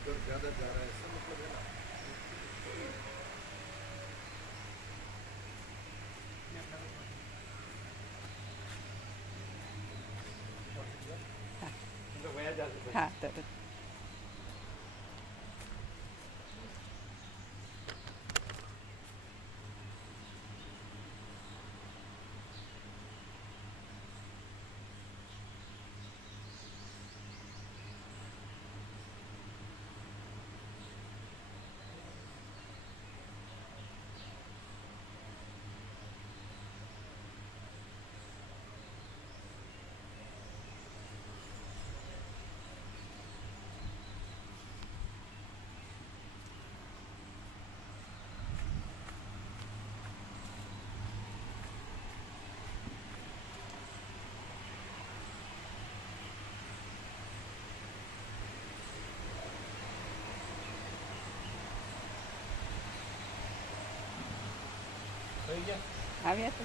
इधर ज़्यादा जा रहा है, ऐसा मतलब है ना। હા તરત. આવ્યા તો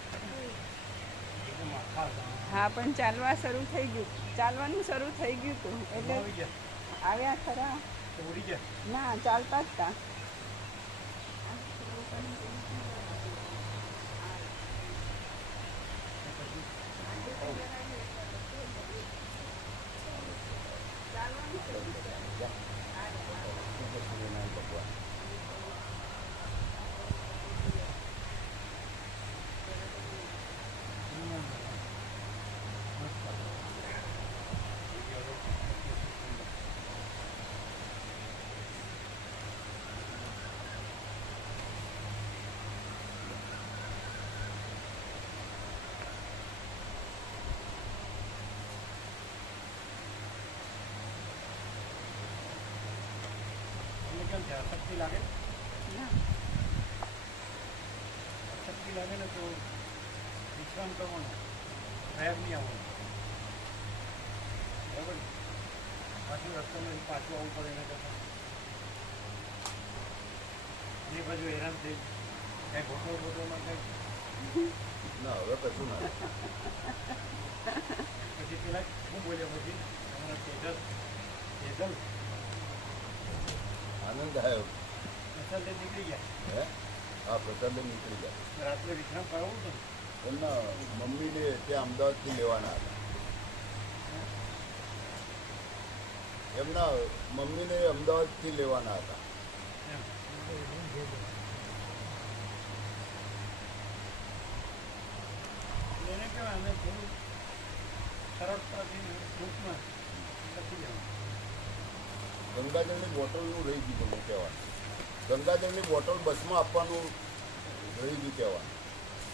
હા, પણ ચાલવા શરૂ થઈ ગયું, ચાલવાનું શરૂ થઈ ગયું હતું એટલે આવ્યા ખરા. ના, ચાલતા જ હતા. શક્તિ લાગે ના, શક્તિ લાગે ને તો વિશ્રામ કરવાનો, પ્રયાગ નહીં આવવાનો, બરાબર. પાછું રસ્તામાં પાછું આવવું પડે એના કરતાં એ બાજુ હેરાન થઈ કાંઈ ફોટોમાં કાંઈ ના, હવે કશું ના. પછી પેલા શું બોલ્યા પછી તમારા તેજલ આનંદ આવ્યો. પ્રસાદ નીકળી ગયા. હે? હા, પ્રસાદ નીકળી ગયા. રાત્રે વિશ્રામ કરાવવું હતું એમના મમ્મીને ત્યાં અમદાવાદથી લેવાના હતા. એમના મમ્મીને અમદાવાદથી લેવાના હતા. એને કહેવાય અમે થોડું સરળતાથી ટૂંકમાં લખી જવાનું. ગંગાજળની બોટલનું રહી ગયું તમને કહેવાનું. ગંગાજળની બોટલ બસમાં આપવાનું રહી ગયું કહેવાનું.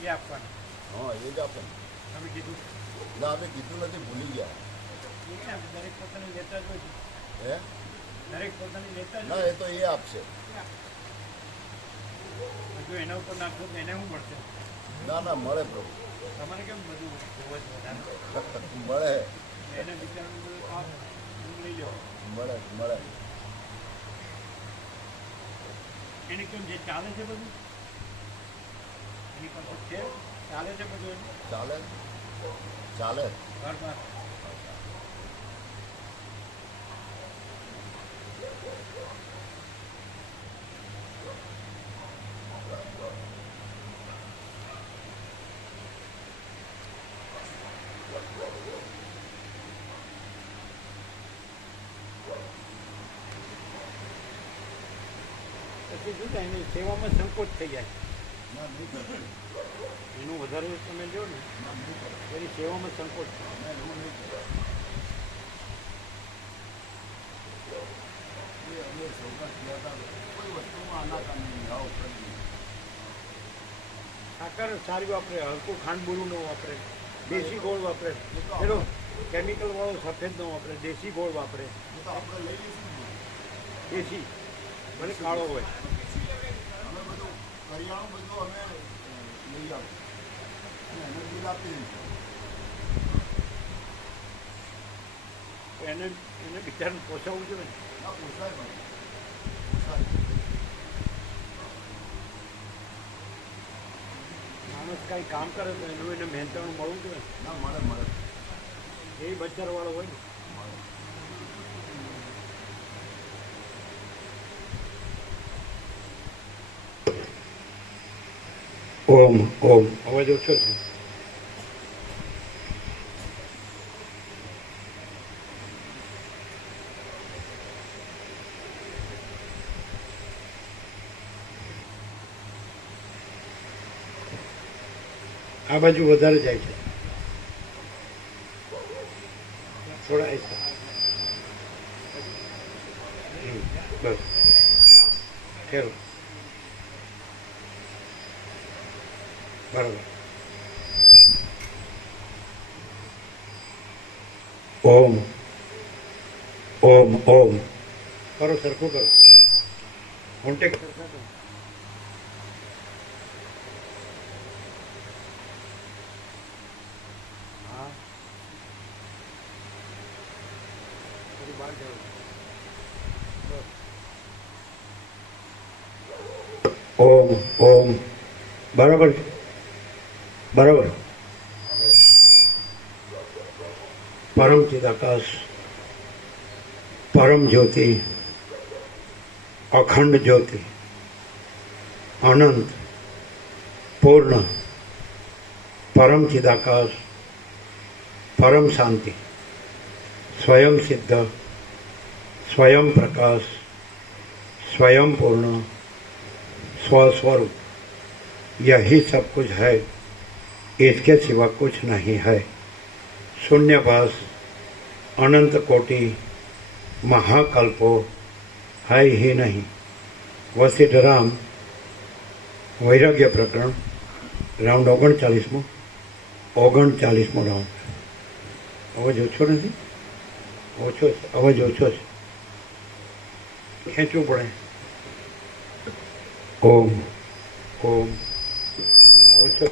એ આપવાનું. હા, એ જ આપવાનું. અમે કીધું ના, અમે કીધું નથી, ભૂલી ગયા. એ કેમ દરેક પોતાની લેતા જ હોય છે. હે? દરેક પોતાની લેતા જ ના, હોય. એ તો એ આપશે. જો એના ઉપર નાખો તો એને શું મળશે? ના ના, મળે પ્રભુ. તમારે કેમ બધું જોવો છે વધારે? મળે એને બિચારાનું બધું આપ લઈ લેવો. મળે મળે. એને કેમ જે ચાલે છે બધું એની પાસે છે, ચાલે છે બધું એનું ચાલે ચાલે. ઘર બહાર. પછી શું થાય એની સેવામાં સંકોચ થઈ જાય. ના, નહીં કરે. એનું વધારે તમે જો ને ના, નહીં કરે. એની સેવામાં સંકોચ થાય. ના, એવું નહીં કરે. એ અમે સૌકા ગયા હતા, કોઈ વસ્તુમાં આનાકામ નહીં. આવો કરી સાકર સારી વાપરે, હલકું ખાંડ બોલું ન વાપરે, દેશી ગોળ વાપરે, પેલો કેમિકલ વાળો સફેદ ન વાપરે, દેશી ગોળ વાપરે. એ તો આપણે લઈ લઈશું ને. દેશી ભલે કાળો હોય. અમે બધું કરિયાણું બધું અમે લઈ આવીએ અને એને બિલ આપી દઈશું. તો એને બિચારાને પોસાવવું જોઈએ ને. ના, પોસાય પણ પોસાય. માણસ કાંઈ કામ કરે તો એનું એને મહેનતાણું મળવું જોઈએ. ના, મળે મળે એ બજારવાળો હોય ને. મળે. ઓમ ઓમ અવાજ ઓછો છે. આ બાજુ વધારે જાય છે, થોડા ऐसा. બસ ઠેરો બરાબર. ઓમ ઓમ ઓમ કરો, સરખું કરો. કોન્ટેક્ટ સરખા કરો. હા થોડી બહાર જાઓ. ઓમ ઓમ બરાબર છે, બરાબર. પરમ ચિદાકાશ, પરમ જ્યોતિ, અખંડ જ્યોતિ, અનંત, પૂર્ણ, પરમ ચિદાકાશ, પરમ શાંતિ, સ્વયં સિદ્ધ, स्वयं प्रकाश, स्वयं पूर्ण, स्वस्वरूप, यही सब कुछ है, इसके सिवा कुछ नहीं है. शून्यभास, अनंत कोटि, महाकल्पो है ही नहीं. वशिष्ठ राम वैराग्य प्रकरण राउंड 39 રાઉન્ડ. અવાજ ઓછો નથી? ઓછો છે, અવાજ ઓછો છે, ખેંચવું પડે. ઓમ ઓમ ઓછો.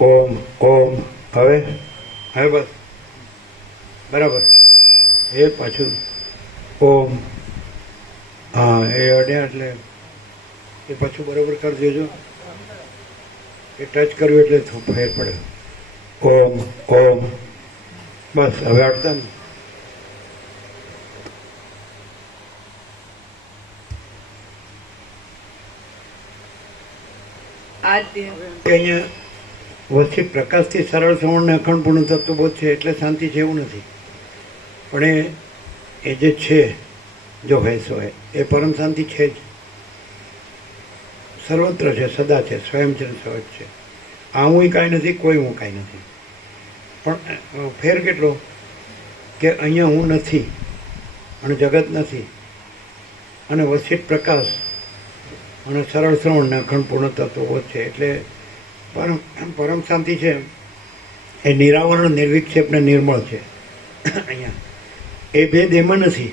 ઓમ ઓમ હવે હવે બસ બરાબર. એ પાછું ઓમ, હા એ અડ્યા એટલે એ પાછું બરાબર કરી દેજો. એ ટચ કર્યું એટલે ફેર પડે. ઓમ ઓમ બસ હવે અડતા ને. અહીંયા વચ્ચે પ્રકાશથી સરળ શ્રવણને અખંડ પૂર્ણ તત્વબોધ છે એટલે શાંતિ છે એવું નથી. પણ એ જે છે જો ભેંસો હોય એ પરમ શાંતિ છે જ, સર્વત્ર છે, સદા છે, સ્વયં છે, સહજ છે. આ હું કાંઈ નથી, કોઈ હું કાંઈ નથી. પણ ફેર કેટલો કે અહીંયા હું નથી અને જગત નથી, અને વસિત પ્રકાશ અને સરળ શ્રવણ ને અખંડ પૂર્ણ તત્વો છે એટલે પરમ શાંતિ છે. એ નિરાવરણ, નિર્વિક્ષેપ ને નિર્મળ છે. અહીંયા એ ભેદ એમાં નથી,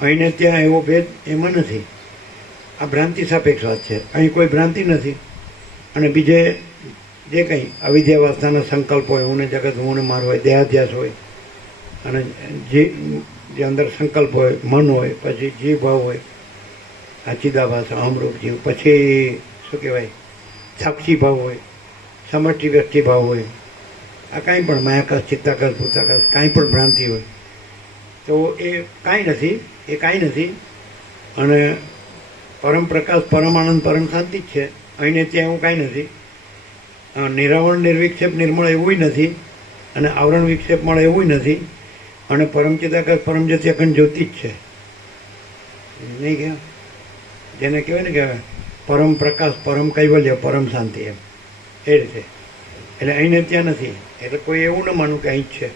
અહીંને ત્યાં એવો ભેદ એમાં નથી. આ ભ્રાંતિ સાપેક્ષ વાત છે. અહીં કોઈ ભ્રાંતિ નથી. અને બીજે જે કંઈ અવિદ્યા વાસનાના સંકલ્પ હોય, હું ને જગત, હું ને મારું હોય, દેહાધ્યાસ હોય, અને જે અંદર સંકલ્પ હોય, મન હોય, પછી જીવ ભાવ હોય, આ ચિદાભાસ, અહમરૂપ જીવ, પછી શું કહેવાય સાક્ષી ભાવ હોય, સમષ્ટિ વ્યક્તિ ભાવ હોય, આ કાંઈ પણ માયાકાશ, ચિત્તાકાશ, ભૂતાકાશ, કાંઈ પણ ભ્રાંતિ હોય તો એ કાંઈ નથી, એ કાંઈ નથી. અને પરમ પ્રકાશ, પરમ આનંદ, પરમ શાંતિ જ છે. અહીંને ત્યાં એવું કાંઈ નથી. નિરાવરણ, નિર્વિક્ષેપ, નિર્મળ એવું નથી, અને આવરણ વિક્ષેપ મળે એવું નથી. અને પરમ ચિદાકાશ, પરમ જ્યોતિ, અખંડ જ્યોતિ જ છે. નહીં કહેવાય જેને કહેવાય ને કે પરમ પ્રકાશ, પરમ કૈવલ્ય, પરમ શાંતિ, એમ એ રીતે. એટલે અહીંને ત્યાં નથી. એટલે કોઈ એવું ન માનું કે અહીં જ છે,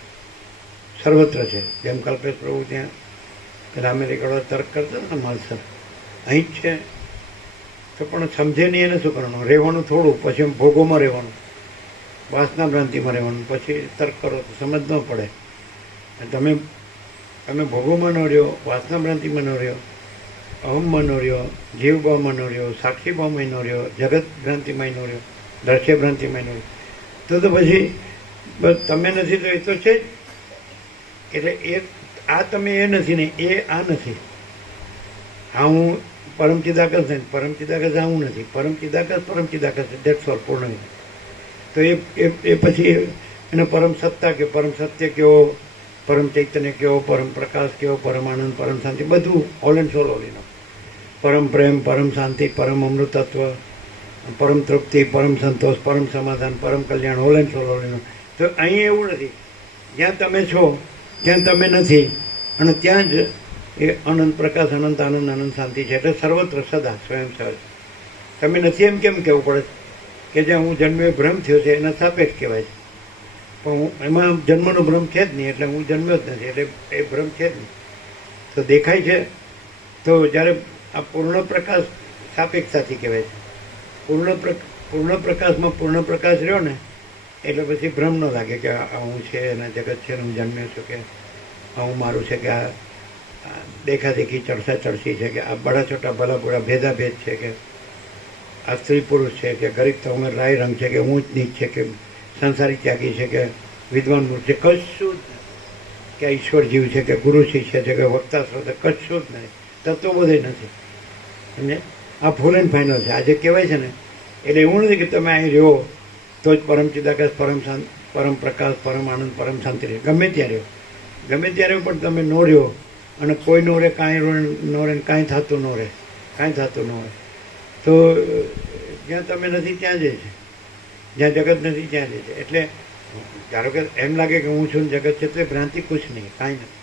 સર્વત્ર છે. જેમ કલ્પેશ પ્રભુ ત્યાં પેલા અમેરિકાવાળા તર્ક કરતા ને માલસર, અહીં જ છે. તો પણ સમજે નહીં એને શું કરવાનું? રહેવાનું થોડું, પછી એમ ભોગોમાં રહેવાનું, વાસના ભ્રાંતિમાં રહેવાનું, પછી તર્ક કરો તો સમજ ન પડે. તમે ભોગોમાં ન રહ્યો, વાસના ભ્રાંતિમાં ન રહ્યો, અહમમાં ન રહ્યો, જીવભાવમાં ન રહ્યો, સાક્ષીભાવમાં ન રહ્યો, જગત ભ્રાંતિમાં ન રહ્યો, દ્રશ્ય ભ્રાંતિમાં ન રહ્યો, તો પછી બસ તમે નથી તો એ તો છે જ. એટલે એ આ તમે એ નથી ને એ આ નથી. આ હું પરમ ચિદાકાશ નથી, પરમ ચિદાકાશ આ હું નથી, પરમ ચિદાકાશ, પરમ ચિદાકાશ, દેટ્સ ઓલ, પૂર્ણ. તો એ પછી એને પરમ સત્તા કે પરમ સત્ય કેવો, પરમ ચૈતન્ય કેવો, પરમ પ્રકાશ કેવો, પરમ આનંદ, પરમ શાંતિ, બધું ઓલ એન્ડ સોલ ઓલીનો. પરમ પ્રેમ, પરમ શાંતિ, પરમ અમૃતત્વ, પરમ તૃપ્તિ, પરમ સંતોષ, પરમ સમાધાન, પરમ કલ્યાણ, ઓલ એન્ડ સોલ ઓલીનો. તો અહીં એવું નથી, જ્યાં તમે છો ત્યાં તમે નથી, અને ત્યાં જ એ અનંત પ્રકાશ, અનંત આનંદ, અનંત શાંતિ છે. એટલે સર્વત્ર સદા સ્વયં સહજ. તમે નથી એમ કેમ કહેવું પડે કે જ્યાં હું જન્મ્યો ભ્રમ થયો છે એના સાપેક્ષ કહેવાય છે, પણ હું એમાં જન્મનો ભ્રમ છે જ નહીં, એટલે હું જન્મ્યો જ નથી, એટલે એ ભ્રમ છે જ નહીં. તો દેખાય છે તો જ્યારે આ પૂર્ણ પ્રકાશ સાપેક્ષતાથી કહેવાય છે. પૂર્ણ પ્રકાશમાં પૂર્ણ પ્રકાશ રહ્યો ને એટલે પછી ભ્રમ ન લાગે કે આ હું છે અને જગત છે, હું જન્મ્યો છું, કે આ હું મારું છે, કે આ દેખાદેખી ચડસા ચડસી છે, કે આ બડા છોટા ભલા બુરા ભેદાભેદ છે, કે આ સ્ત્રી પુરુષ છે, કે ગરીબ તો ઉંમર રાય રંગ છે, કે ઊંચ નીચ છે, કે સંસારી ત્યાગી છે, કે વિદ્વાન મૂર્ખ છે, કશું જ નહીં. કે ઈશ્વર જીવ છે, કે ગુરુ શિષ્ય છે, કે વક્તા શ્રોતા, કશું જ નહીં. તત્વો બધે નથી. અને આ ફૂલ એન્ડ ફાઇનલ છે. આજે કહેવાય છે ને, એટલે એવું નથી કે તમે અહીં રહ્યો તો જ પરમ ચિદાકાશ, પરમ શાંત, પરમ પ્રકાશ, પરમ આનંદ, પરમ શાંતિ રહે. ગમે ત્યાં રહ્યો, ગમે ત્યારે પણ તમે નો રહ્યો અને કોઈ નો રહે, કાંઈ નો રહે, કાંઈ થતું ન રહે, કાંઈ થતું ન હોય. તો જ્યાં તમે નથી ત્યાં જાય છે, જ્યાં જગત નથી ત્યાં જાય છે. એટલે ધારો કે એમ લાગે કે હું છું ને જગત છે, તો એ ભ્રાંતિ કુછ નહીં, કાંઈ નથી.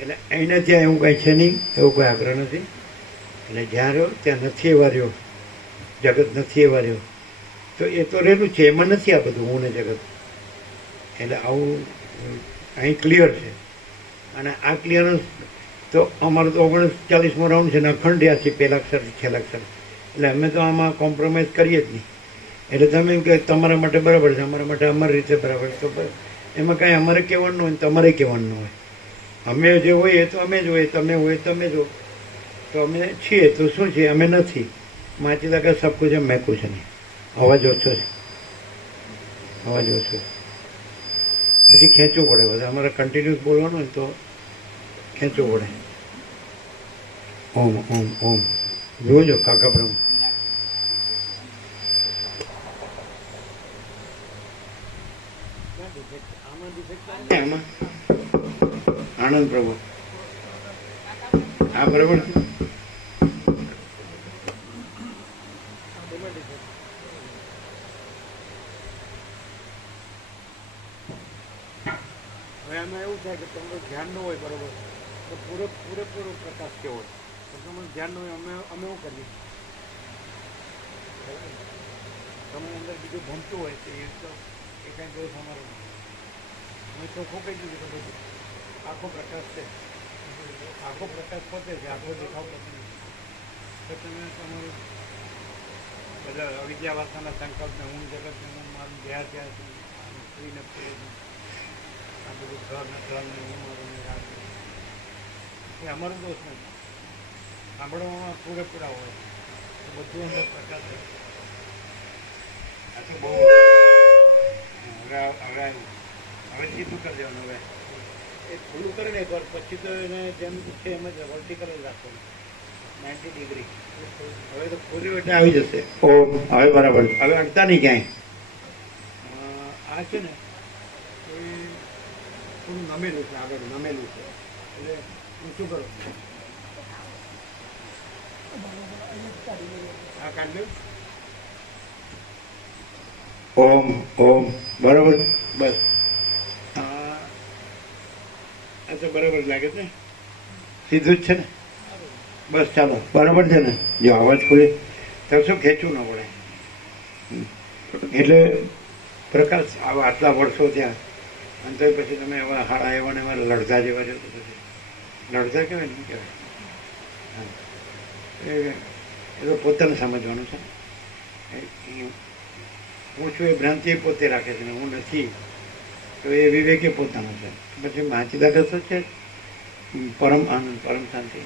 એટલે અહીંને ત્યાં એવું કાંઈ છે નહીં, એવું કોઈ આગ્રહ નથી. એટલે જ્યાં રહ્યો ત્યાં નથી એવા રહ્યો, જગત નથી એવા રહ્યો, તો એ તો રહેલું છે, એમાં નથી આ બધું હું ને જગત. એટલે આવું અહીં ક્લિયર છે. અને આ ક્લિયરન્સ તો અમારું તો 39મો રાઉન્ડ છે ને, અખંડ યાસી પહેલા અક્ષરથી છેલ્લા અક્ષર. એટલે અમે તો આમાં કોમ્પ્રોમાઇઝ કરીએ જ નહીં. એટલે તમે એમ કે તમારા માટે બરાબર છે, અમારા માટે અમારી રીતે બરાબર છે, તો એમાં કાંઈ અમારે કહેવાનું હોય, તમારે કહેવાનું ન હોય. અમે જે હોઈએ તો અમે જ હોય, તમે હોય તમે જ હો. તો અમે છીએ તો શું છે, અમે નથી. માચી લાગે સબ કુછ એમ મેં કુછ નહીં. અવાજ ઓછો છે, અવાજ ઓછો છે. પછી ખેંચવું પડે બધા. અમારે કન્ટિન્યુઅસ બોલવાનું હોય તો ખેંચવું પડે. ઓમ ઓમ ઓમ જોજો કાકા બ્રહ્મ. આમાં આનંદ પ્રભુ હા બરાબર. હવે આમાં એવું થાય કે તમારું ધ્યાન ન હોય બરોબર, તો પૂરેપૂરો પ્રકાશ કેવો હોય, તો તમારું ધ્યાન ન હોય. અમે શું કરીએ, તમે અંદર બીજું ભણતું હોય તો એ કાંઈ દોષ અમારો નથી. અમે ચોખ્ખું કહી દીધું કે બધું આખો પ્રકાશ છે, આખો પ્રકાશ પોતે છે, આખો દેખાવ પોતે નથી. તો તમે તમારું બધા અવિદ્યા વાસનાના સંકલ્પને હું જગતને હું મારું જ્યાં ત્યાં છું, સ્ત્રી નથી, આ બધું ઘરને હું મારું રાખ, એ અમારો દોષ નથી. સાંભળવામાં પૂરેપૂરા હોય તો બધું અંદર પ્રકાશ છે. આ તો બહુ હવે સીધું કરી દેવાનું. હવે એ ખુલ્લું કરીને એકવાર પછી તો એને જેમ છે એમ જ વર્ટિકલ જ રાખવાનું 90 ડિગ્રી. હવે તો ખોલ્યું એટલે આવી જશે. ઓમ હવે બરાબર. હવે અડતા નહીં ક્યાંય. આ છે ને એ થોડું નમેલું છે, આગળ નમેલું છે, એટલે હું શું કરું, આ કાઢ્યું. ઓમ ઓમ બરાબર. બસ આ તો બરાબર લાગે છે, સીધું જ છે ને. બસ ચાલો બરાબર છે ને. જો અવાજ ખોલે તો શું ખેંચવું ન પડે. એટલે પ્રકાશ આટલા વર્ષો ત્યાં, અને તો પછી તમે એવા હાડા એવા ને એવા લડતા જેવા છો, તો પછી લડતા કહેવાય નહીં કહેવાય. એ તો પોતાને સમજવાનું છે. હું છું એ ભ્રાંતિ પોતે રાખે છે ને હું નથી, તો એ વિવેકે પોતાનો છે. પછી માચીદાગત શું છે, પરમ આનંદ, પરમ શાંતિ.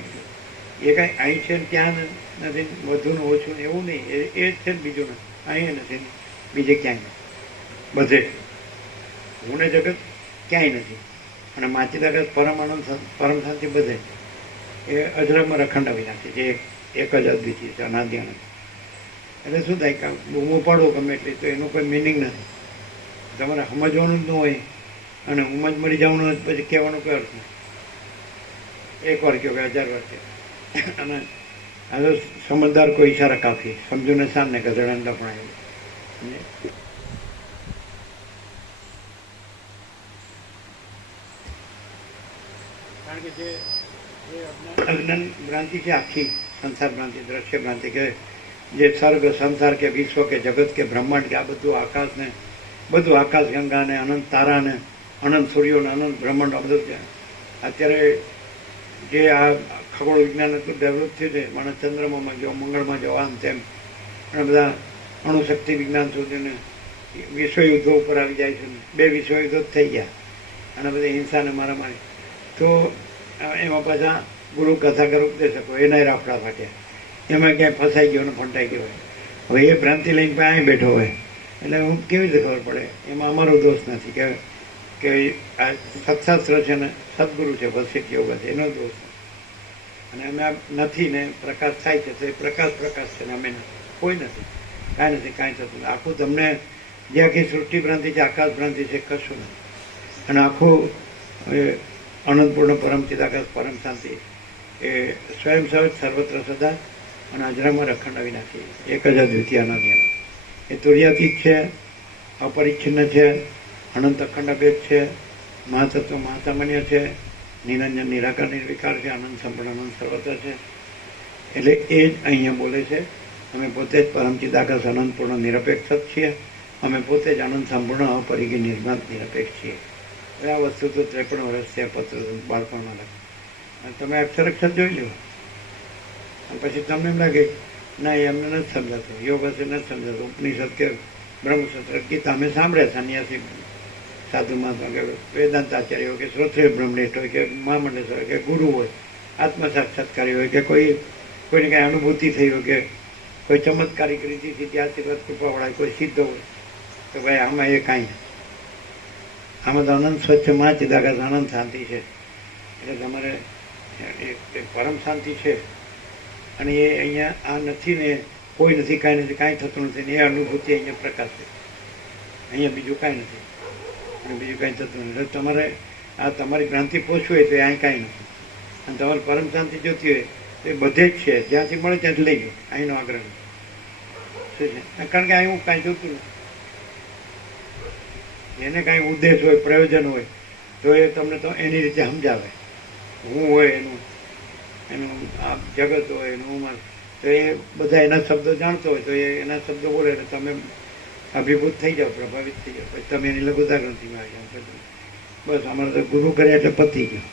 એ કાંઈ અહીં છે ને ત્યાં નથી, વધુ ને ઓછું એવું નહીં. એ જ છે ને, બીજું નથી. અહીં નથી, બીજે ક્યાંય બધે. હું ને જગત ક્યાંય નથી. અને માચીદાગત પરમ આનંદ, પરમ શાંતિ બધે. એ અજરામાં અખંડ અવિનાશી છે, એક જ અદ્વિતીય છે, અનાદિ અનંત. એટલે શું થાય કે બૂમો પાડો ગમે એટલે તો એનું કોઈ મિનિંગ નથી. તમારે સમજવાનું જ ન હોય અને હું જ મરી જવાનું હોય પછી કહેવાનું કઈ અર્થ નહીં. એક વાર કહો કે 1000 વાર કહો. અને આ તો સમજદાર કોઈ ઈશારા કાફી, સમજુ ને સામને ગધેડાને દફણાય. કારણ કે જે અજ્ઞાન ભ્રાંતિ છે આખી સંસાર ભ્રાંતિ, દ્રશ્ય ભ્રાંતિ, કે જે સર્ગ સંસાર કે વિશ્વ કે જગત કે બ્રહ્માંડ કે આ બધું આકાશને, બધું આકાશ ગંગાને, અનંત તારાને, અનંત સૂર્યોને, અનંત બ્રહ્માંડ, આ બધું છે. અત્યારે જે આ ખગોળ વિજ્ઞાન એટલું ડેવલપ થયું છે, માણસ ચંદ્રમામાં જાઓ, મંગળમાં જાઓ, આમ તેમ, અને બધા અણુશક્તિ વિજ્ઞાન સુધીને વિશ્વયુદ્ધો ઉપર આવી જાય છે. 2 વિશ્વયુદ્ધો જ થઈ ગયા અને બધી હિંસાને મારામારી. તો એમાં પાછા ગુરુ કથાકાર ઉપદેશકો એના રાફડા ફાટ્યા, એમાં ક્યાંય ફસાઈ ગયો ને ફંટાઈ ગયો હોય. હવે એ ભ્રાંતિ લઈને અહીં બેઠો હોય એટલે હું કેવી રીતે ખબર પડે? એમાં અમારો દોષ નથી કે આ સત્શાસ્ત્ર છે ને સદગુરુ છે, વસિષ્ઠ યોગ છે, એનો દોષ. અને અમે આ નથી ને પ્રકાશ થાય છે તો એ પ્રકાશ છે ને અમે કોઈ નથી, કાંઈ નથી, કાંઈ થતું નથી. આખું તમને જે આખી સૃષ્ટિ ભ્રાંતિ છે, આકાશ ભ્રાંતિ છે, કશું નથી. અને આખું અનંતપૂર્ણ પરમ ચિદાકાશ પરમ શાંતિ એ સ્વયં સહજ સર્વત્ર સદા અને અજરામાં અખંડ અવિનાશી, એક જ અદ્વિતીય અનાદિ. એ તુર્યાતીત છે, અપરિચ્છિન્ન છે, અનંત અખંડ અભેદ છે, મહાતત્વ મહાસામાન્ય છે, નિરંજન નિરાકાર નિર્વિકાર છે, આનંદ સંપૂર્ણ અનંત સર્વત્ર છે. એટલે એ જ અહીંયા બોલે છે. અમે પોતે જ પરમ ચિદાકાશ અનંતપૂર્ણ નિરપેક્ષ જ છીએ. અમે પોતે જ આનંદ સંપૂર્ણ અપરિગી નિર્માત નિરપેક્ષ છીએ. આ વસ્તુ તો 53 વર્ષથી આ પત્ર બાળપણમાં લખે. અને તમે અક્ષર જોઈ લો અને પછી તમને એમ લાગે ના એ અમને નથી સમજાતું, યોગ હશે નથી સમજાતું, ઉપનિષદ કે બ્રહ્મસૂત્ર ગીતા અમે સાંભળ્યા, સંન્યાસી સાધુ મહાત્મા કે વેદાંતાચાર્ય હોય કે શ્રોત્રિય બ્રહ્મનિષ્ઠ હોય કે મહામંડલેશ્વર હોય કે ગુરુ હોય, આત્મ સાક્ષાત્કારી હોય કે કોઈને કાંઈ અનુભૂતિ થઈ હોય કે કોઈ ચમત્કારિક રીતિથી ત્યાં આશીર્વાદ કૃપા વળાય, કોઈ સિદ્ધ હોય, તો ભાઈ આમાં એ કાંઈ નથી. આમાં તો અનંત સ્વચ્છ માં ચિદાકાશ આનંદ શાંતિ છે. એટલે તમારે એક પરમ શાંતિ છે. અને એ અહીંયા આ નથી ને કોઈ નથી, કાંઈ નથી, કાંઈ થતું નથી ને એ અનુભૂતિ અહીંયા પ્રકાશ છે. અહીંયા બીજું કાંઈ નથી અને બીજું કાંઈ થતું નથી. એટલે તમારે આ તમારી ભ્રાંતિ પોષવી હોય તો અહીં કાંઈ નથી. અને તમારે પરમ શાંતિ જોતી હોય તો એ બધે જ છે, જ્યાંથી મળે ત્યાંથી લઈ ગયો. અહીંનો આગ્રહ શું છે? કારણ કે અહીં હું કાંઈ જોતું નથી. એને કાંઈ ઉદ્દેશ હોય, પ્રયોજન હોય તો એ તમને તો એની રીતે સમજાવે. હું હોય એનું આ જગત હોય એનું ઉંમર, તો એ બધા એના શબ્દો જાણતો હોય તો એ એના શબ્દો બોલે એટલે તમે અભિભૂત થઈ જાઓ, પ્રભાવિત થઈ જાઓ. પછી તમે એની લઘુતા ગ્રંથિમાં આવી જાઓ. બસ અમારે તો ગુરુ કરે એટલે પતી ગયો.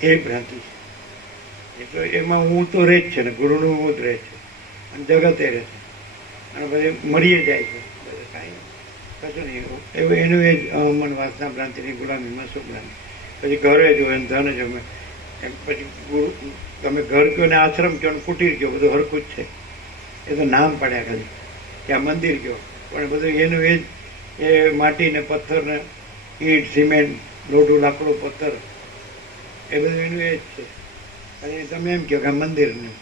એ ભ્રાંતિ છે. એટલે એમાં હું તો રહે જ છે ને, ગુરુનું હું જ રહે છે અને જગતે રહે છે અને પછી મળીએ જાય છે. કાંઈ કશું નહીં એવું એનું એ જ મન વાસના ભ્રાંતિની ગુલામીમાં શું ભ્રાંતિ. પછી ઘરે જો એને ધન જ અમે પછી ગુરુ તમે ઘર કહો ને આશ્રમ કહો ને કુટીર કહો, બધું હરખું જ છે. એ તો નામ પડ્યા ખાલી કે આ મંદિર કહો, પણ બધું એનું એ જ એ માટી ને પથ્થર ને ઈંટ સિમેન્ટ લોઢું લાકડું પથ્થર એ બધું એનું એ જ છે. અને તમે એમ કહો કે આ મંદિરની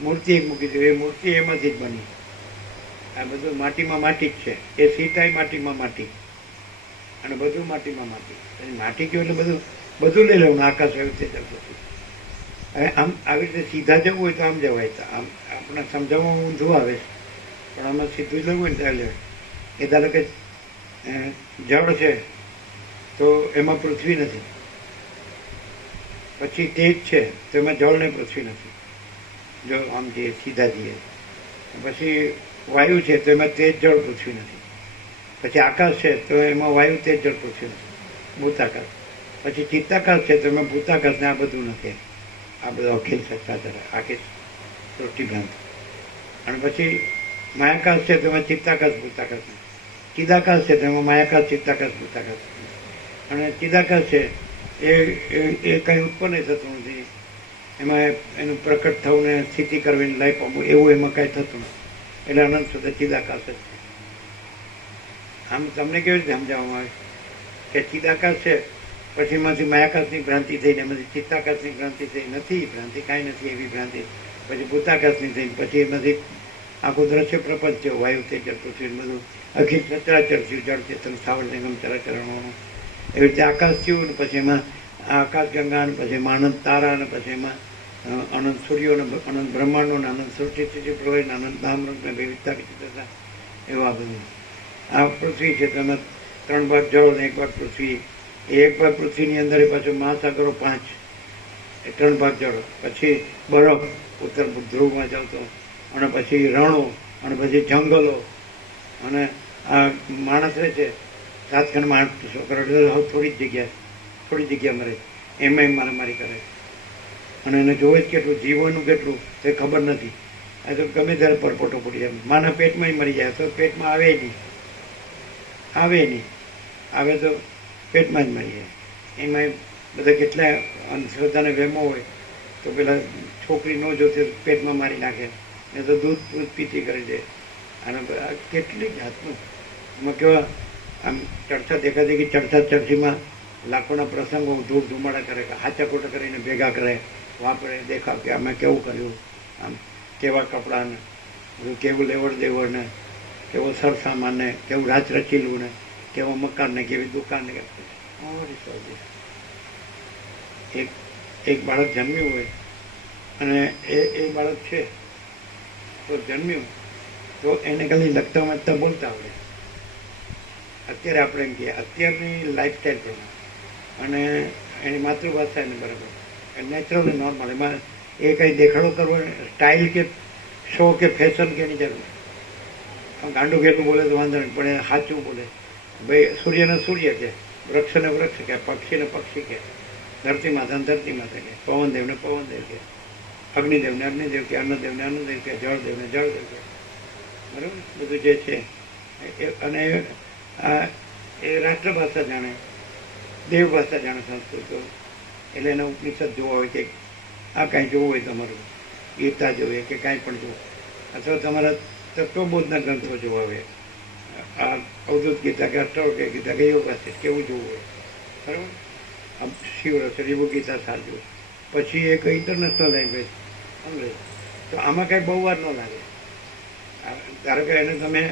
મૂર્તિ એક મૂકી દો, એ મૂર્તિ એમાંથી જ બની. આ બધું માટીમાં માટી જ છે. એ સીતાય માટીમાં માટી અને બધું માટીમાં માટી. માટી કહો એટલે બધું લઈ લેવું. આકાશ એવી રીતે ચાલતું. હવે આમ આવી રીતે સીધા જવું હોય તો આમ જવાય. તો આમ આપણે સમજાવવામાં ઊંધું આવે છે, પણ આમાં સીધું જ લેવું હોય ને ત્યાં લેવાય. એ ધારો કે જળ છે તો એમાં પૃથ્વી નથી, પછી તેજ છે તો એમાં જળ ને પૃથ્વી નથી. જો આમ જઈએ સીધા જઈએ. પછી વાયુ છે તો એમાં તેજ જળ પૃથ્વી નથી. પછી આકાશ છે તો એમાં વાયુ તેજ જળ પૃથ્વી નથી, ભૂતાકાશ. પછી ચિત્તાકાશ છે તો એમાં ભૂતાકાશ ને આ બધું નથી. આ બધું અખિલ સત્તાધાર આખી સૃષ્ટિ ભ્રાંતિ. અને પછી માયાકાશ છે તો એમાં ચિત્તાકાશ ભૂતાકાશ નથી. ચિદાકાશ છે તો એમાં માયાકાશ ચિત્તાકાશ ભૂતાકાશ. અને ચિદાકાશ છે એ કંઈ ઉત્પન્ન થતું નથી. એમાં એનું પ્રકટ થવું ને સ્થિતિ કરવીને લાઈફ આપવું એવું એમાં કાંઈ થતું નથી. એટલે અનંત સુધી ચિદાકાશ જ છે. આમ તમને કેવી રીતે સમજાવવામાં આવે કે ચિદાકાશ છે પછી એમાંથી માયાકાશની ભ્રાંતિ થઈને એમાંથી ચિત્તાકાશની ભ્રાંતિ થઈ નથી. ભ્રાંતિ કાંઈ નથી એવી ભ્રાંતિ. પછી ભૂતાકાશની થઈ, પછી એમાંથી આખું દ્રશ્ય પ્રપંચ છે, વાયુ તેજ પૃથ્વી બધું અખિલ સચરાચર થયું, જળ ચેતન સ્થાવર નિગમ ચરાચરણોનું. એવી રીતે આકાશ થયું ને પછી એમાં આકાશ ગંગા ને પછી એમાં અનંત તારા ને પછી એમાં અનંત સૂર્યો ને અનંત બ્રહ્માંડો ને અનંત સૃષ્ટિ પ્રલય ને અનંત નામરંગ ને વિવિધતા વિચિત્રતા એવા બધું. આ પૃથ્વી છે તેમાં 3 ભાગ જળ ને 1 ભાગ પૃથ્વી. એ 1 ભાગ પૃથ્વીની અંદર એ પાછું મહાસાગરો 5, એ 3 ભાગ જળ, પછી બરફ ઉત્તર ધ્રુવમાં ચાલતો, અને પછી રણો, અને પછી જંગલો, અને આ માણસ રહે છે 7 ખંડમાં 8 કરોડ, થોડી જગ્યા મરે, એમાં મારામારી કરે, અને એને જોવે જ કેટલું, જીવવાનું કેટલું તે ખબર નથી. આ તો ગમે ત્યારે પરપોટો પડી જાય, માના પેટમાં મરી જાય તો પેટમાં આવે નહીં, આવે તો પેટમાં જ મરી જાય. એમાં બધા કેટલા અંધશ્રદ્ધાને વહેમો હોય તો પેલા છોકરી ન જોતી પેટમાં મારી નાખે, એ તો દૂધ પીતી કરી દે. અને કેટલી જાતનું એમાં કેવા આમ ચર્ચા દેખાદેખી, ચર્ચીમાં લાખોના પ્રસંગો ધૂળ ધુમાડા કરે, હાચા ખોટા કરીને ભેગા કરે, વાપરે, દેખાવ કે અમે કેવું કર્યું, આમ કેવા કપડાં ને બધું, કેવું લેવડ દેવડ ને કેવો સરસામાન ને કેવું રાચ રચીલું ને કેવા મકાન ને કેવી દુકાન ને. એક બાળક જન્મ્યું હોય અને એ બાળક છે તો જન્મ્યું તો એને ખાલી લખતા વાંચતા બોલતા આવડે. અત્યારે આપણે એમ કહીએ અત્યારની લાઈફસ્ટાઈલ પ્રમાણે, અને એની માતૃભાષા એને બરાબર નેચરલ નોર્મલ, એમાં એ કંઈ દેખાડો કરવો, સ્ટાઇલ કે શો કે ફેશન કે એની જરૂર. ગાંડું ઘેલું બોલે તો વાંધો નહીં, પણ એ સાચું બોલે. ભાઈ સૂર્યને સૂર્ય કે, વૃક્ષને વૃક્ષ કે, પક્ષીને પક્ષી કે, ધરતી માતાને ધરતી માતા કે, પવનદેવને પવનદેવ કે, અગ્નિદેવને અગ્નિદેવ કે, અન્નદેવને અન્નદેવ કે, જળદેવને જળદેવ કે. બરાબર બધું જે છે. અને એ રાષ્ટ્રભાષા જાણે, દેવભાષા જાણે સંસ્કૃત, એટલે એને ઉપનિષદ જોવા હોય કે આ કાંઈ જોવું હોય તમારું, ગીતા જોઈએ કે કાંઈ પણ જોવું, અથવા તમારા તત્વબોધના ગ્રંથો જોવા હોય, આ અવધૂત ગીતા કે અષ્ટાવક્ર ગીતા કે યોગાશે કેવું જોવું હોય, બરાબર. આમ શિવરસ રીવું ગીતા સાચું, પછી એક ઇન્ટરનેશનલ લેંગ્વેજ અંગ્રેજ, તો આમાં કાંઈ બહુ વાર ન લાગે. ધારો કે એને તમે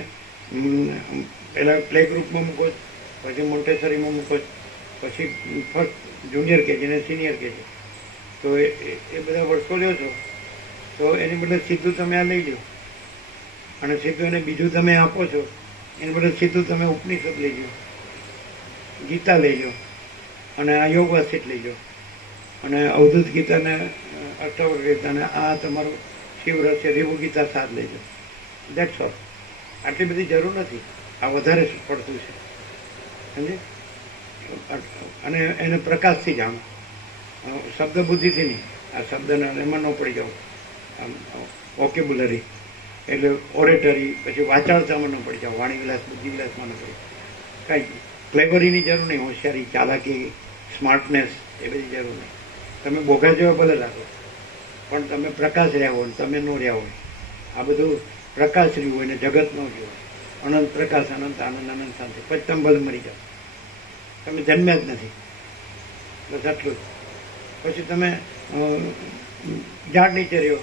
પહેલાં પ્લે ગ્રુપમાં મૂકો, પછી મોન્ટેસરીમાં મૂકો, પછી ફર્સ્ટ જુનિયર કેજી ને સિનિયર કેજી, તો એ બધા વર્ષો લ્યો છો તો એની બદલે સીધું તમે આ લઈ લો, અને સીધું એને બીજું તમે આપો છો, એની બદલે સીધું તમે ઉપનિષદ લઈ લો, ગીતા લઈ લો, અને આ યોગવાસિત લઈ લો, અને અવધૂત ગીતાને અષ્ટાવક્ર ગીતાને આ તમારું શિવરસ રીવું ગીતા સાથ લઈ લો. That's all. આટલી બધી જરૂર નથી, આ વધારે પડતું છે, સમજે. અને એને પ્રકાશથી જાણો, શબ્દ બુદ્ધિથી નહીં. આ શબ્દને એમાં ન પડી જાઓ, આમ વોકેબ્યુલરી એટલે ઓરેટરી, પછી વાચાળતામાં ન પડી જાઓ, વાણી વિલાસ બુદ્ધિ વિલાસમાં ન પડી. કાંઈ ક્લેવરીની જરૂર નહીં, હોશિયારી, ચાલાકી, સ્માર્ટનેસ એ બધી જરૂર નહીં. તમે બોગા જેવા ભલે લાગો, પણ તમે પ્રકાશ રહ્યા હોય, તમે ન રહ્યા હોય, આ બધું પ્રકાશ રહ્યું હોય ને જગત ન રહ્યું હોય, અનંત પ્રકાશ, અનંત આનંદ, અનંત શાંતિ, પછી તમે ભલે મરી જાઓ, તમે જન્મ્યા જ નથી, બસ આટલું જ. પછી તમે ઝાડ નીચે રહ્યો,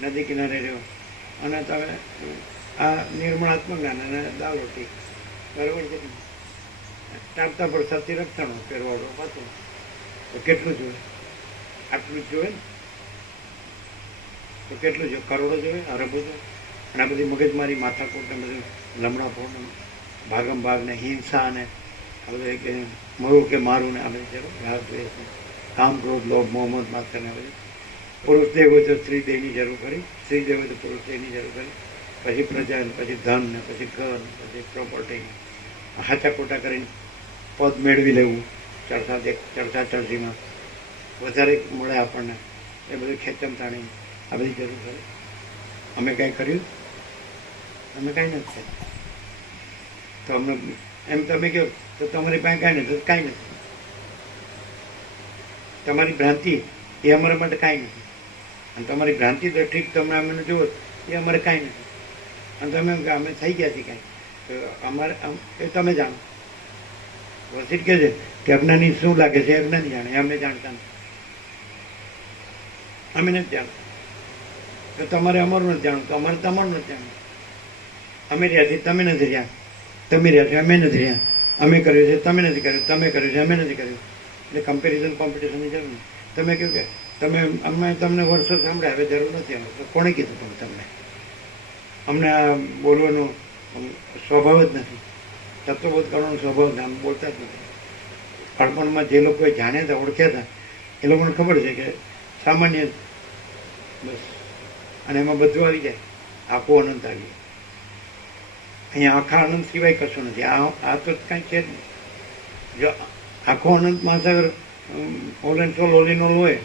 નદી કિનારે રહ્યો, અને તમે આ નિર્મળાત્મક જ્ઞાન અને દાળ રોટી, બરાબર છે. ચાલતા પર સતી રક્ષણો ફેરવાડો પાછું, તો કેટલું જોઈએ? આટલું જ જોઈએ ને, તો કેટલું જોઈએ? કરોડો જોઈએ, અરબો જોઈએ. અને આ બધી મગજમારી, માથાકૂટ ને બધું લમણાપોટ, ભાગમ ભાગ ને હિંસા ને આ બધું કે મરું કે મારું ને આ બધી જરૂર, રાગ દ્વેષ ને કામ ક્રોધ લોભ મોહમ્મદ માત્ર ને બધી. પુરુષ દેવ હોય તો સ્ત્રી દેહની જરૂર કરી, સ્ત્રી દેવ હોય તો પુરુષ દેહની જરૂર કરી, પછી પ્રજા ને પછી ધન ને પછી ઘર ને પછી પ્રોપર્ટી, હાચા ખોટા કરીને પદ મેળવી લેવું, ચર્ચા ચર્ચીમાં વધારે મળે આપણને, એ બધું ખેંચમ તાણી આ બધી જરૂર કરી. અમે કાંઈ કર્યું? અમે કાંઈ નથી કર્યું. તો અમને એમ તમે કહો તો તમારી પાસે કાંઈ નથી, કાંઈ નથી. તમારી ભ્રાંતિ એ અમારા માટે કાંઈ નથી, અને તમારી ભ્રાંતિ તો ઠીક તમે અમને જુઓ એ અમારે કાંઈ નથી. અને તમે એમ કે અમે થઈ ગયા છીએ કાંઈ, તો અમારે એ તમે જાણો. વસીટ કહે છે કે અજ્ઞાની શું લાગે છે, અજ્ઞાની જાણે, અમે જાણતા નથી, અમે નથી જાણતા. તો તમારે અમારું નથી જાણવું, તો અમારે તમારું નથી જાણવું. અમે રહ્યા છીએ તમે નથી રહ્યા, તમે રહ્યા છો અમે નથી રહ્યા, અમે કર્યું છે તમે નથી કર્યું, તમે કર્યું છે અમે નથી કર્યું. એટલે કમ્પેરિઝન કોમ્પિટિશનની જરૂર નહીં. તમે કહ્યું કે તમે અમે તમને વર્ષો સાંભળ્યા, હવે જરૂર નથી અમે. તો કોણે કીધું પણ તમને? અમને આ બોલવાનો સ્વભાવ જ નથી, તત્વબોધ કરવાનો સ્વભાવ આમ બોલતા જ નથી. બાળપણમાં જે લોકોએ જાણ્યા હતા, ઓળખ્યા હતા, એ લોકોને ખબર છે કે સામાન્ય બસ, અને એમાં બધું આવી જાય, આખો અનંત આવી જાય. અહીંયા આખા અનંત સિવાય કશું નથી. આ તો કાંઈ છે જ નહીં. જો આખો અનંત મહાસાગર ઓલેન સોલ ઓલિનોલ હોય,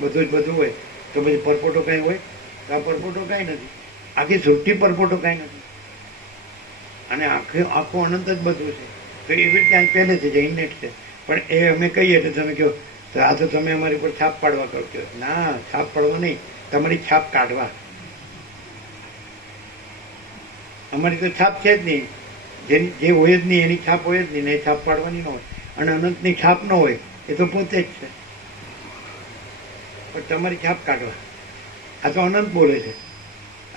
બધું જ બધું હોય, તો પછી પરપોટો કાંઈ હોય? તો આ પરપોટો કાંઈ નથી. આખી સૃષ્ટિ પરપોટો કાંઈ નથી. અને આખો અનંત જ બધું છે. તો એવી રીતે પહેલેથી જ ઇનેટ છે. પણ એ અમે કહીએ એટલે તમે કહો તો આ તો તમે અમારી પર છાપ પાડવા કરો. ના, છાપ પાડવા નહીં, તમારી છાપ કાઢવા. અમારી તો છાપ છે જ નહીં. જે હોય જ નહીં એની છાપ હોય જ નહીં ને એ છાપ પાડવાની ન હોય. અને અનંતની છાપ ન હોય એ તો પોતે જ છે. પણ તમારી છાપ કાઢવા. આ તો અનંત બોલે છે.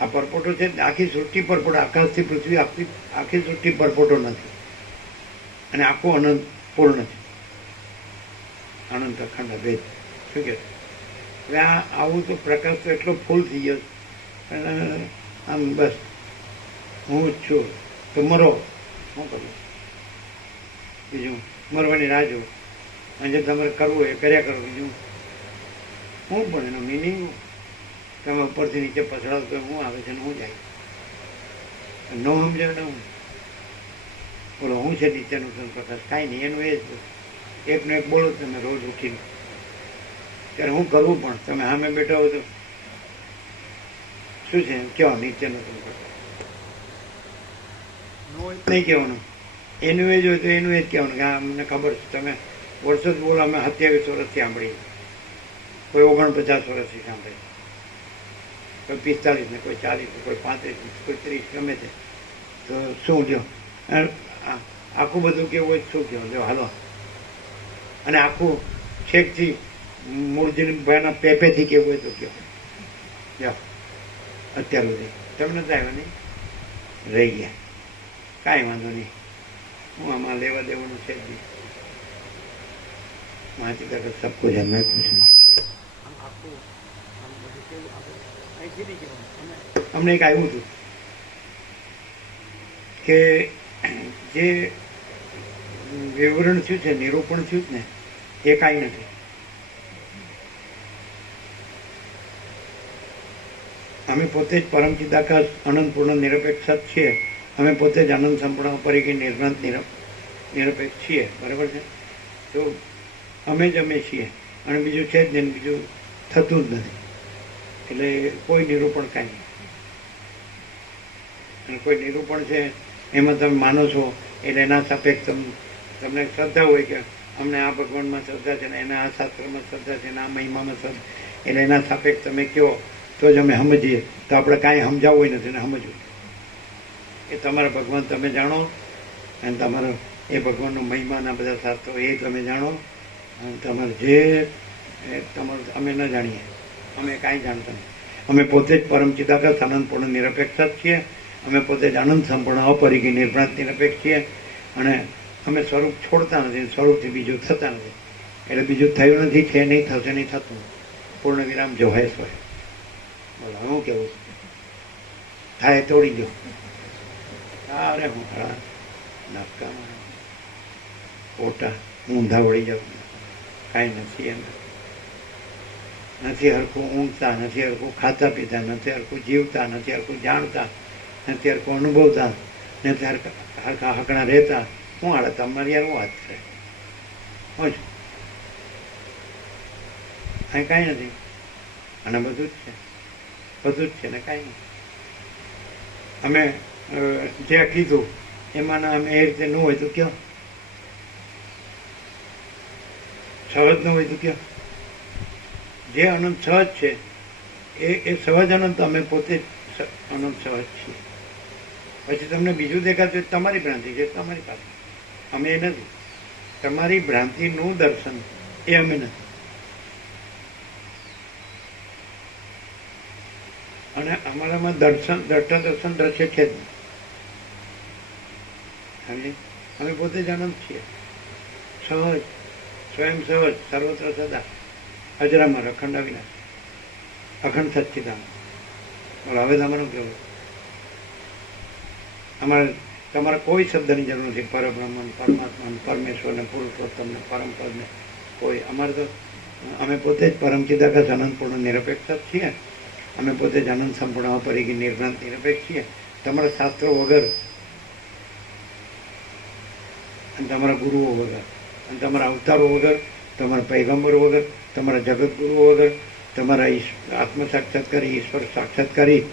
આ પરપોટો છે, આખી સૃષ્ટિ પરપોટો, આકાશથી પૃથ્વી આખી સૃષ્ટિ પરપોટો નથી. અને આખું અનંત પૂર્ણ છે. અનંત અખંડ ભેદ. શું કે હવે આવું તો પ્રકાશ તો એટલો ફૂલ થઈ ગયો. આમ બસ હું જ છું તો મરો, શું કરું બીજું? મરવાની રાહ જોઉં. અને જે તમારે કરવું એ કર્યા કરો. બીજું હું પણ એનો મિનિંગ તમે ઉપરથી નીચે પછડાવ તો શું આવે છે ને શું જાય? ન સમજાય ને હું બોલો હું છે નીચેનું પ્રકાશ? કાંઈ નહીં, એનું એ જ એકનો એક બોલો તમે રોજ ઉઠીને. ત્યારે હું કરવું પણ તમે સામે બેઠા હો તો શું છે કેવા નીચેનું પ્રકાશ નહીં કહેવાનું. એનું એ જ હોય તો એનું એ જ કહેવાનું કે અમને ખબર છે તમે વર્ષો જ બોલો. અમે 27 વર્ષથી સાંભળીએ, કોઈ 49 વર્ષથી સાંભળીએ, કોઈ 45 ને કોઈ 40 ને કોઈ 35 કોઈ 30 ગમે તે. તો શું લ્યો આખું બધું કેવું હોય શું કહો લ્યો હાલો. અને આખું છેકથી મૂળજીભાઈના પેપેથી કેવું હોય તો કહો લ્યો. અત્યાર સુધી તમને તો આવ્યા નહીં, રહી ગયા, કાંઈ વાંધો નહીં. હું આમાં લેવા દેવાનું છે જ નહીં. માહિતી કરતા સબ કુછ है, मैं कुछ नहीं. અમને એક આવ્યું હતું કે જે વિવરણ થયું છે, નિરૂપણ થયું ને એ કાંઈ નથી. અમે પોતે જ પરમ ચિદાકાશ અનંત પૂર્ણ નિરપેક્ષ જ છીએ. અમે પોતે જ આનંદ સંપૂર્ણ પરીથી નિર્ભ્રાંત નિરપેક્ષ છીએ. બરાબર છે? તો અમે જ અમે છીએ અને બીજું છે જ નહીં, બીજું થતું જ નથી. એટલે કોઈ નિરૂપણ કાંઈ નહીં. અને કોઈ નિરૂપણ છે એમાં તમે માનો છો એટલે એના સાપેક્ષ તમને શ્રદ્ધા હોય કે અમને આ ભગવાનમાં શ્રદ્ધા છે ને એના આ શાસ્ત્રમાં શ્રદ્ધા છે ને આ મહિમામાં શ્રદ્ધા, એટલે એના સાપેક્ષ તમે કહો તો જ અમે સમજીએ. તો આપણે કાંઈ સમજાવવું નથી ને સમજવું. એ તમારા ભગવાન તમે જાણો અને તમારો એ ભગવાનનો મહિમાના બધા શાસ્ત્રો એ તમે જાણો. અને તમારે જે તમારું અમે ન જાણીએ, અમે કાંઈ જાણતા નહીં. અમે પોતે જ પરમ ચિદાકાશ આનંદ પૂર્ણ નિરપેક્ષ જ છીએ. અમે પોતે જ આનંદ સંપૂર્ણ અપરિગી નિર્ભ્રાંત નિરપેક્ષ છીએ. અને અમે સ્વરૂપ છોડતા નથી, સ્વરૂપથી બીજું થતા નથી. એટલે બીજું થયું નથી, છે નહીં, થશે નહીં, થતું પૂર્ણ વિરામ જો હોય સો. બોલો હું કેવું થાય તોડી દો. અરે હું નક્કામાં ખોટા ઊંધા વળી જાઉં. કાંઈ નથી એમ. નથી હરખું ઊંઘતા, નથી હરખું ખાતા પીતા, નથી હરખું જીવતા, નથી હરખું જાણતા, નથી હરખું અનુભવતા, નથી હરખા હકણા રહેતા. શું હાલે તમારી યાર હું વાત છે? હું છું અહીં કાંઈ નથી. અને બધું જ છે, બધું જ છે ને કાંઈ નહીં. અમે જે કીધું એમાંના અમે એ રીતે ન હોય તો કયો, સહજ ન હોય તો કયો. જે અનંત સહજ છે એ સહજ અનંત અમે પોતે જ અનંત સહજ છીએ. પછી તમને બીજું દેખાતું તમારી ભ્રાંતિ છે, તમારી પાસે. અમે એ નથી. તમારી ભ્રાંતિનું દર્શન એ અમે નથી. અને અમારામાં દર્શન દ્રષ્ટા દર્શન દ્રશ્ય છે જ નહીં. સમજી? અમે પોતે જ આનંદ છીએ, સહજ, સ્વયં સહજ, સર્વત્ર સદા, અજરામર, અખંડ અવિનાશ, અખંડ સચ્ચિદાન. બોલો હવે તમારું કેવું? તમારે કોઈ શબ્દની જરૂર નથી. પરબ્રહ્મન, પરમાત્મા, પરમેશ્વરને, પુરુષોત્તમને, પરમપદને કોઈ. અમારે તો અમે પોતે જ પરમ ચિદાકાશ અનંતપૂર્ણ નિરપેક્ષ જ છીએ. અમે પોતે જ અનંત સંપૂર્ણ અપરિગી નિર્ભ્રાંત નિરપેક્ષ છીએ. તમારા શાસ્ત્રો વગર અને તમારા ગુરુઓ વગર અને તમારા અવતારો વગર, તમારા પૈગંબરો વગર, તમારા જગતગુરુઓ વગર, તમારા આત્મ સાક્ષાત્કારી, ઈશ્વર સાક્ષાત્કારી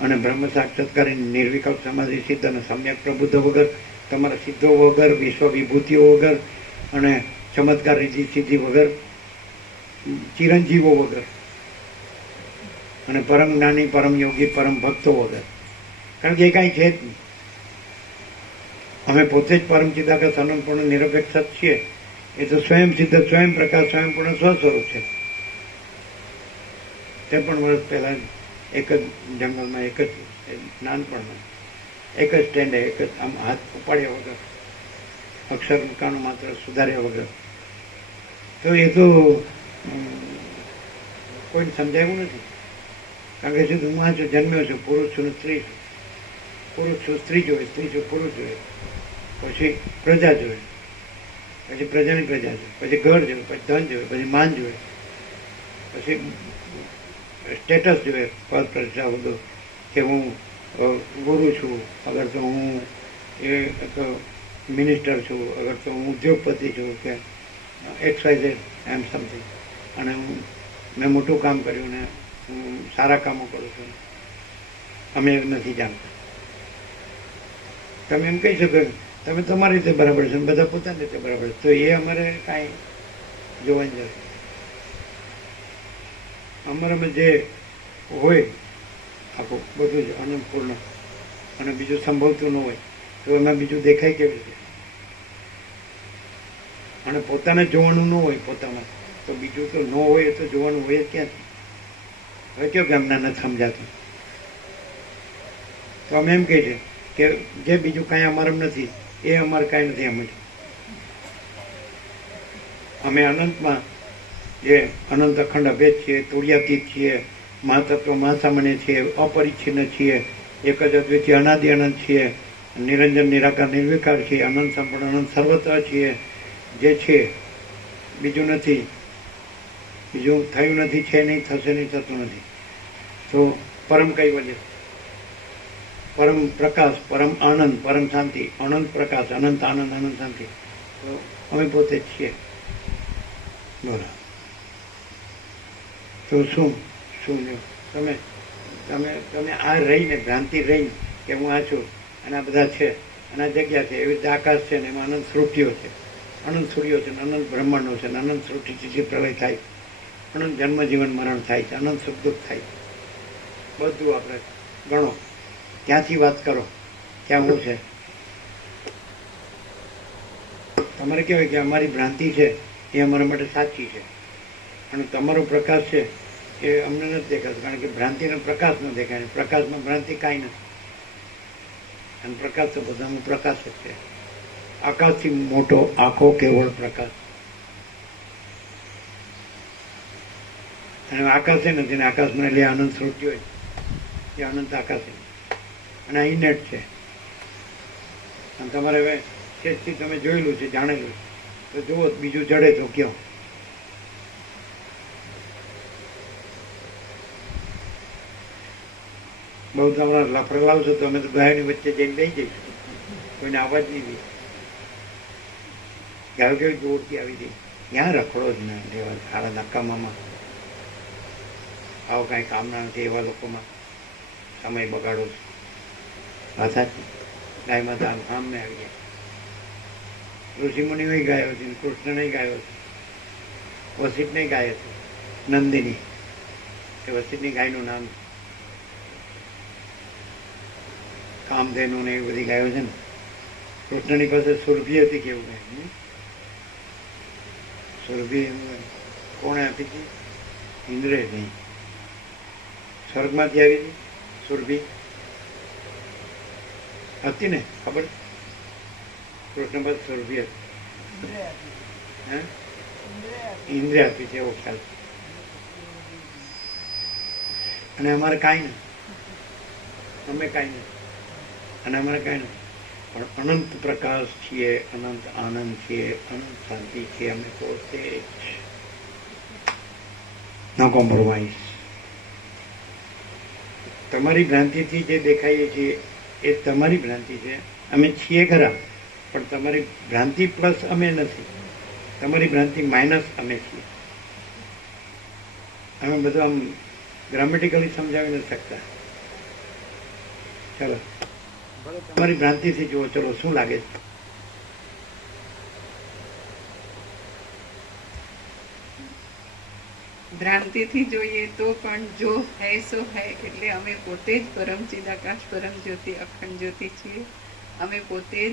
અને બ્રહ્મ સાક્ષાત્કારી, નિર્વિકલ્પ સમાધિ સિદ્ધ અને સમ્યક પ્રબુદ્ધ વગર, તમારા સિદ્ધો વગર, વિશ્વ વિભૂતિઓ વગર અને ચમત્કાર રીતિ સિદ્ધિ વગર, ચિરંજીવો વગર અને પરમ જ્ઞાની, પરમ યોગી, પરમ ભક્તો વગર. કારણ કે એ કાંઈ છે જ નહીં. અમે પોતે જ પરમ ચિદાકાશ અનંતપૂર્ણ નિરપેક્ષ જ છીએ. એ તો સ્વયં સિદ્ધ, સ્વયં પ્રકાશ, સ્વયંપૂર્ણ સ્વસ્વરૂપ છે. તે પણ વર્ષ પહેલા એક જ જંગલમાં, એક જ નાનપણમાં, એક જ સ્ટેન્ડે, એક જ આમ હાથ ઉપાડ્યા વગર, અક્ષર મુકાનું માત્ર સુધાર્યા વગર. તો એ તો કોઈને સમજાયું નથી. કારણ કે સીધું હું આ છું, જન્મ્યો છું, પુરુષ છું ને સ્ત્રી છું, પુરુષ છું સ્ત્રી જોઈએ, સ્ત્રી છું પુરુષ જોઈએ, પછી પ્રજા જોઈએ, પછી પ્રજાની પ્રજા જોઈએ, પછી ઘર જોઈએ, પછી ધન જોઈએ, પછી માન જોઈએ, પછી સ્ટેટસ જોઈએ, પદ પ્રતિષ્ઠા બધું, કે હું ગુરુ છું, અગર તો હું એક મિનિસ્ટર છું, અગર તો હું ઉદ્યોગપતિ છું, કે XYZ એમ સમથિંગ, અને મેં મોટું કામ કર્યું ને હું સારા કામો કરું છું. અમે નથી જાણતા. તમે એમ કહી શકો તમે તમારી રીતે બરાબર છો, બધા પોતાની રીતે બરાબર છે, તો એ અમારે કાંઈ જોવાની જરૂર. અમારામાં જે હોય આખું બધું જ અનંતપૂર્ણ અને બીજું સંભવતું ન હોય તો એમાં બીજું દેખાય કેવી રીતે? અને પોતાને જોવાનું ન હોય પોતામાં, તો બીજું તો ન હોય તો જોવાનું હોય જ ક્યાંથી? હવે કયો કે અમને નથી સમજાતું. તો અમે એમ કહીએ કે જે બીજું કાંઈ અમારું નથી એ અમારે કાંઈ નથી સમજવું. અમે અનંતમાં જે અનંત અખંડ અભેદ છીએ, તુર્યાતીત છીએ, મહાતત્વ મહાસામાન્ય છીએ, અપરિચ્છિન્ન છીએ, એક જ અદ્વિતીય અનાદિ અનંત છીએ, નિરંજન નિરાકાર નિર્વિકાર છીએ, અનંત સંપૂર્ણ અનંત સર્વત્ર છીએ. જે છે બીજું નથી, બીજું થયું નથી, છે નહીં, થશે નહીં, થતું નથી. તો પરમ કૈવલ્ય, પરમ પ્રકાશ, પરમ આનંદ, પરમ શાંતિ, અનંત પ્રકાશ, અનંત આનંદ, અનંત શાંતિ, તો અમે પોતે જ છીએ. બોલો તો શું તમે તમે તમે આ રહીને, ભ્રાંતિ રહીને કે હું આ છું અને આ બધા છે અને આ જગ્યા છે, એવી રીતે આકાશ છે ને એમાં અનંત સૃષ્ટિઓ છે, અનંત સૂર્યો છે, અનંત બ્રહ્માંડો છે, અનંત સૃષ્ટિથી પ્રલય થાય, અનંત જન્મ જીવન મરણ થાય છે, અનંત સુખ દુઃખ થાય છે. બધું આપણે ગણો, ક્યાંથી વાત કરો, ક્યાં હું છે. તમારે કહેવાય કે અમારી ભ્રાંતિ છે એ અમારા માટે સાચી છે, અને તમારો પ્રકાશ છે એ અમને નથી દેખાતો, કારણ કે ભ્રાંતિનો પ્રકાશ ન દેખાય. પ્રકાશમાં ભ્રાંતિ કાંઈ નથી, અને પ્રકાશ તો બધાનો પ્રકાશ જ છે. આકાશથી મોટો આખો કેવળ પ્રકાશ, અને આકાશ એ નથી, આકાશમાં એટલે અનંત સૃષ્ટિ હોય એ અનંત આકાશ, અને અહીં નેટ છે. અને તમારે હવે શેષથી તમે જોયેલું છે, જાણેલું છે, તો જુઓ બીજું જડે તો કયો. બહુ તમારા લફડા લાવશો તો અમે તો ગાયની વચ્ચે જઈને લઈ જઈશું, કોઈને અવાજ નહીં દે. ગાયો કેવી દોડતી આવી હતી, ત્યાં રખડો જ ના રહેવા, સારા નકામામાં આવો કાંઈ કામના નથી એવા લોકોમાં સમય બગાડો છો. વાત સાચી. ગાય માતા સામે આવી જાય. ઋષિમુનિ ગાયો છે, કૃષ્ણને ગાયો છે, વસિષ્ઠને ગાય છે, નંદિની એ વસિષ્ઠની ગાયનું નામ, કામધેનુ ને એવી બધી ગાયો છે ને. કૃષ્ણની પાસે સુરભી હતી, કેવું ગાય સુરભી કોણે આપી હતી? ઇન્દ્રે નહીં, સ્વર્ગમાંથી આવી હતી સુરભી હતી ને, ખબર? કૃષ્ણ પદ સ્વરૂપી હે ઇન્દ્રિય આપી છે એવો ખ્યાલ છે. અને અમારે કાંઈ નહીં, અમે કાંઈ નહીં, અને અમારે કાંઈ નહીં, પણ અનંત પ્રકાશ છીએ, અનંત આનંદ છીએ, અનંત શાંતિ છીએ અમે પોતે જ. No compromise. તમારી ભ્રાંતિથી જે દેખાઈએ છીએ એ તમારી ભ્રાંતિ છે, અમે છીએ ખરા, પણ તમારી ભ્રાંતિ પ્લસ અમે નથી, તમારી ભ્રાંતિ માઇનસ અમે છીએ. અમે બધું આમ ગ્રામેટિકલી સમજાવી નથી શકતા. ચાલો તમારી ભ્રાંતિથી જુઓ, ચલો શું લાગે છે? ભ્રાંતિથી જોઈએ તો પણ જો હૈ સો હૈ, એટલે અમે પોતે જ પરમ ચિદાકાશ પરમ જ્યોતિ અખંડ જ્યોતિ છીએ. અમે પોતે જ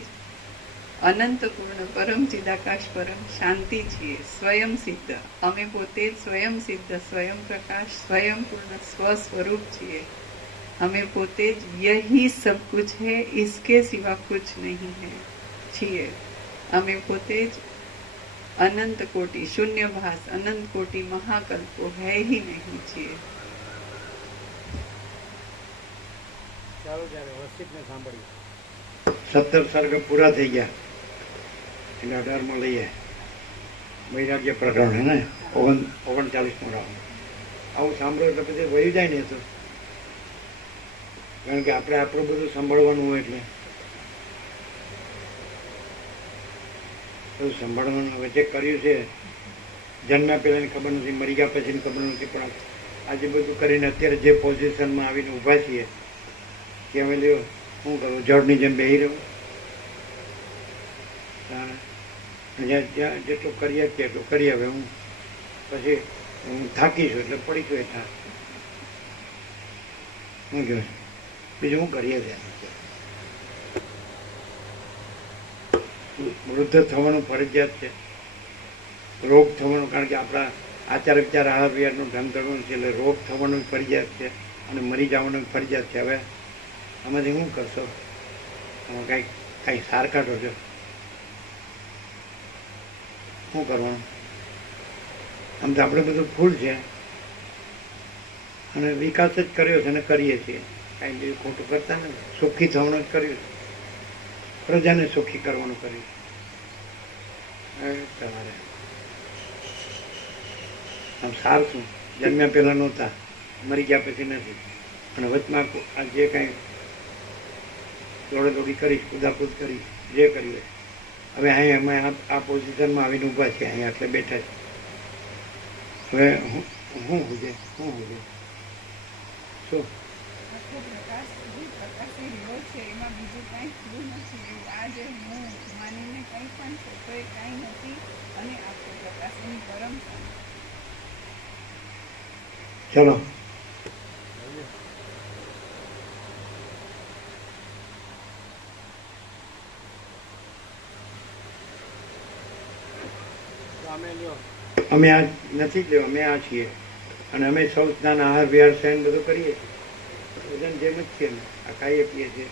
અનંતપૂર્ણ પરમ ચિદાકાશ પરમ શાંતિ છીએ, સ્વયં સિદ્ધ. અમે પોતે જ સ્વયં સિદ્ધ, સ્વયં પ્રકાશ, સ્વયં પૂર્ણ સ્વ સ્વરૂપ છીએ. અમે પોતે જ યહી સબ કુછ है, इसके सिवा कुछ नहीं है છીએ. અમે પોતે જ અનંત કોટી શૂન્યભાસ, અનંત કોટી મહાકલ્પો હૈ ही नहीं છીએ. ચાલો ત્યારે વસ્તિકને સાંભળીએ. 17 સર્ગ પૂરા થઈ ગયા એટલે 18માં લઈએ. વૈરાગ્ય પ્રકરણ હે ને 39મો રાઉન્ડ. આવું સાંભળો એટલે પછી વહી જાય ને. તો કારણ કે આપણે આપણું બધું સાંભળવાનું હોય એટલે બધું સાંભળવાનું. હવે જે કર્યું છે જન્મ્યા પહેલાંની ખબર નથી, મરી ગયા પછીની ખબર નથી, પણ આજે બધું કરીને અત્યારે જે પોઝિશનમાં આવીને ઊભા છીએ કે અમે લ્યો શું કરું, જળની જેમ બેસી રહ્યું. જ્યાં જેટલું કરીએ છીએ એટલું કરીએ. હવે હું પછી હું થાકીશું એટલે પડીશું એ થાક. શું કહે બીજું હું કરીએ છીએ? વૃદ્ધ થવાનું ફરજિયાત છે, રોગ થવાનું, કારણ કે આપણા આચાર વિચાર આહાર વિહારનું ઢંગ કરવાનું છે એટલે રોગ થવાનું ફરજિયાત છે અને મરી જવાનું ફરજિયાત છે. હવે આમાંથી શું કરશો? આમાં કાંઈ સાર કાઢો છો? શું કરવાનું? આમ તો આપણે બધું ફૂલ છે અને વિકાસ જ કર્યો છે અને કરીએ છીએ. કાંઈ બીજું ખોટું કરતા નથી. સુખી થવાનું જ કર્યું છે, પ્રજાને સુખી કરવાનું કર્યું છે. તમારે આમ સાર શું? જન્મ્યા પહેલાં નહોતા, મરી ગયા પછી નથી, અને વચમાં આ જે કાંઈ દોડાદોડી કરી, કુદાકૂદ કરી, જે કર્યું હોય. હવે અહીં અમે આ પોઝિશનમાં આવીને ઊભા છીએ, અહીંયા એટલે બેઠા છે. હવે હું હુજે શું આખો પ્રકાશ પ્રકાશી રહ્યો છે, એમાં બીજું કાંઈ થયું નથી. આ જે હું માનીને કંઈ પણ છે તો એ કાંઈ નથી, અને આખો પ્રકાશ એની પરમ શાંતિ. ચલો તો અમે લ્યો અમે આ નથી જ લેવા, અમે આ છીએ અને અમે સૌ સ્નાન આહાર વિહાર સહન બધું કરીએ છીએ. બધાને જેમ જ છીએ અમે. આ ખાઈએ પીએ છીએ,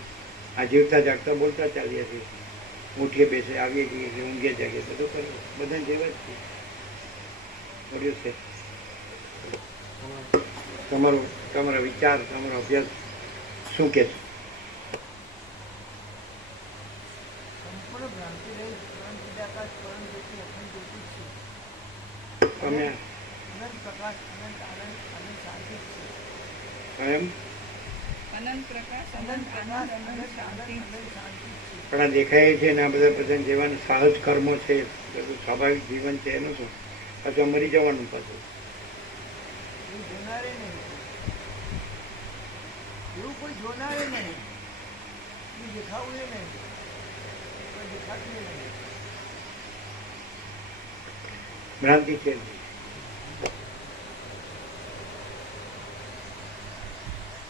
આ જીવતા જાગતા બોલતા ચાલીએ છીએ, ઉઠીએ બેસે, આવીએ જઈએ કે ઊંઘીએ જાગીએ, બધું કરીએ. બધાને જેમ જ છીએ. કર્યું છે તમારો વિચાર, તમારો અભ્યાસ શું કે છે? સંપૂર્ણ ભ્રાંતિ રહી પરમ ચિદાકાશ પરમ જ્યોતિ અખંડ જ્યોતિ છે. તમે અનંત પ્રકાશ, અનંત આનંદ, અનંત શાંતિ છે. એમ અનંત પ્રકાશ, અનંત આનંદ, અનંત શાંતિ. અનંત શાંતિ છે. પણ આ દેખાય છે ને આ બધા જેવાના સહજ કર્મો છે, બધું સ્વાભાવિક જીવન છે, એનું શું? પાછું મરી જવાનું પાછું. એવું જોનારે નહીં, એવું કોઈ જોનારે નહીં, એવું દેખાવું એ નહીં, કોઈ દેખાતું નહીં. ભ્રાંતિ છે.